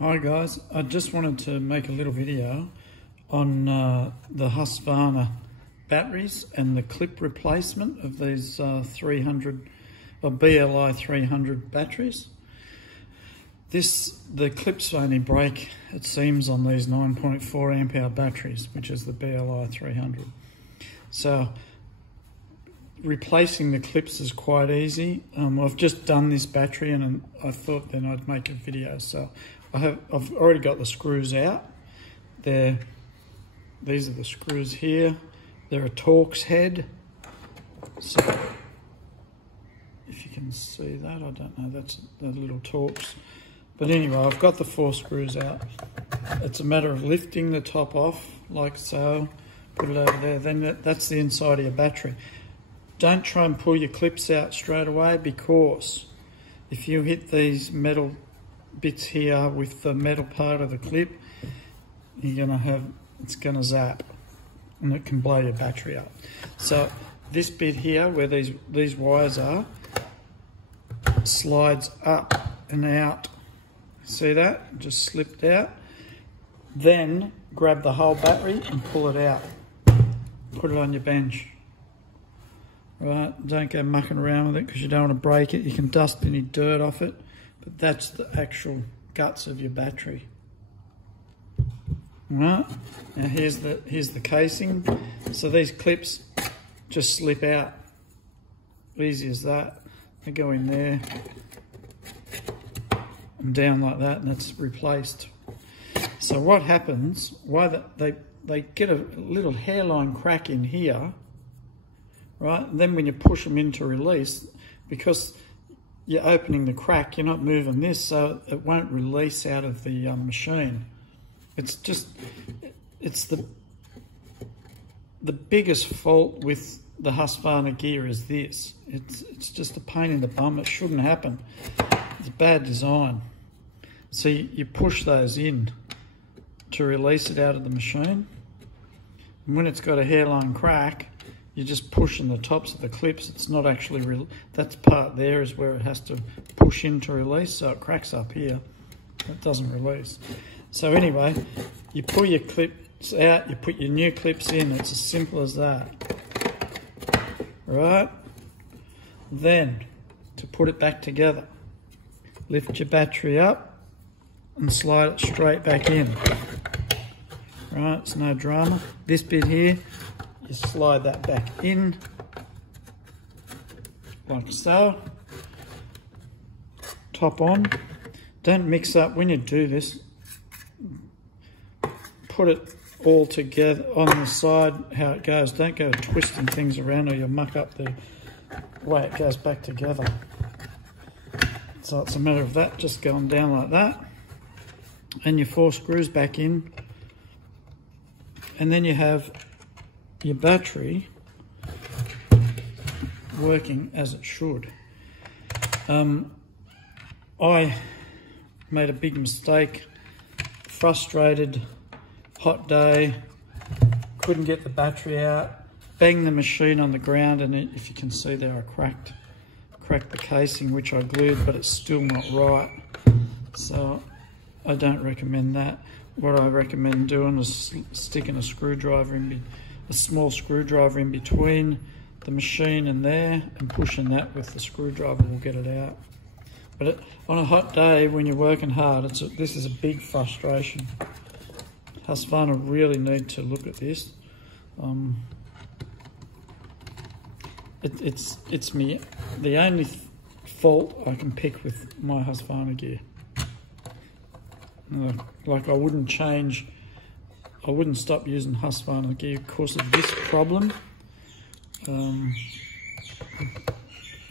Hi guys, I just wanted to make a little video on the Husqvarna batteries and the clip replacement of these 300 or BLI 300 batteries. The clips only break, it seems, on these 9.4 amp hour batteries, which is the BLI 300. So replacing the clips is quite easy. I've just done this battery and I thought then I'd make a video. So I've already got the screws out. These are the screws here. They're a Torx head. So if you can see that, I don't know, that's the little Torx. But anyway, I've got the 4 screws out. It's a matter of lifting the top off like so, put it over there, then that's the inside of your battery. Don't try and pull your clips out straight away, because if you hit these metal bits here with the metal part of the clip, it's gonna zap and it can blow your battery up. So this bit here where these wires are slides up and out. See that? Just slipped out. Then grab the whole battery and pull it out. Put it on your bench. Right, don't go mucking around with it because you don't want to break it. You can dust any dirt off it, but that's the actual guts of your battery. Right, now here's the casing. So these clips just slip out. Easy as that. They go in there and down like that, and it's replaced. So what happens, they get a little hairline crack in here, right? And then when you push them into release, because you're opening the crack, you're not moving this, so it won't release out of the machine. It's the biggest fault with the Husqvarna gear is this. It's just a pain in the bum. It shouldn't happen. It's bad design. So you push those in to release it out of the machine. And when it's got a hairline crack, you're just pushing the tops of the clips. It's not actually, that part there is where it has to push in to release, so it cracks up here. It doesn't release. So anyway, you pull your clips out, you put your new clips in. It's as simple as that. Right? Then, to put it back together, lift your battery up and slide it straight back in. Right, it's no drama. This bit here, you slide that back in, like so. Top on. Don't mix up, when you do this, put it all together on the side, how it goes. Don't go twisting things around or you'll muck up the way it goes back together. So it's a matter of that, just going down like that. And your 4 screws back in. And then you have your battery working as it should. I made a big mistake, frustrated, hot day, couldn't get the battery out, banged the machine on the ground, and if you can see there, I cracked the casing, which I glued, but it's still not right. So I don't recommend that. What I recommend doing is sticking a small screwdriver in between the machine and there, and pushing that with the screwdriver will get it out. But on a hot day when you're working hard, this is a big frustration. Husqvarna really need to look at this. It's the only fault I can pick with my Husqvarna gear. Like I wouldn't stop using Husqvarna gear because of this problem.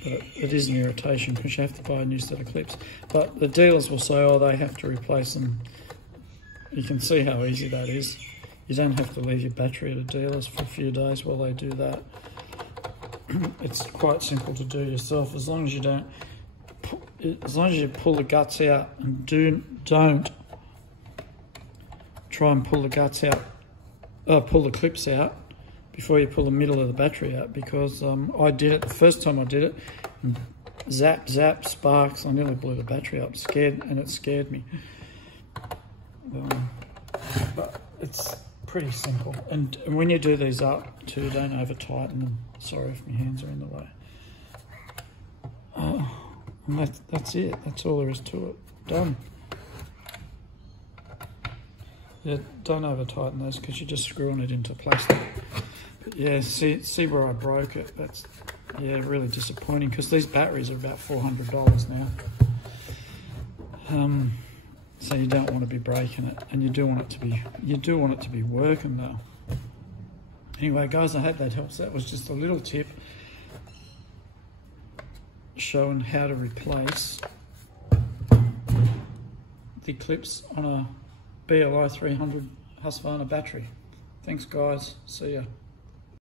But it is an irritation because you have to buy a new set of clips. But the dealers will say, oh, they have to replace them. You can see how easy that is. You don't have to leave your battery at a dealer's for a few days while they do that. It's quite simple to do yourself, as long as you pull the guts out, and don't try and pull the guts out, pull the clips out before you pull the middle of the battery out, because I did it the first time I did it, and zap, zap, sparks. I nearly blew the battery up, and it scared me. But it's pretty simple. And when you do these up too, don't over tighten them. Sorry if my hands are in the way. And that's it. That's all there is to it. Done. Yeah, don't over tighten those because you're just screwing it into plastic. But yeah, see where I broke it. That's, yeah, really disappointing because these batteries are about $400 now. So you don't want to be breaking it, and you do want it to be working though. Anyway, guys, I hope that helps. That was just a little tip showing how to replace the clips on a BLI 300 Husqvarna battery. Thanks, guys. See ya.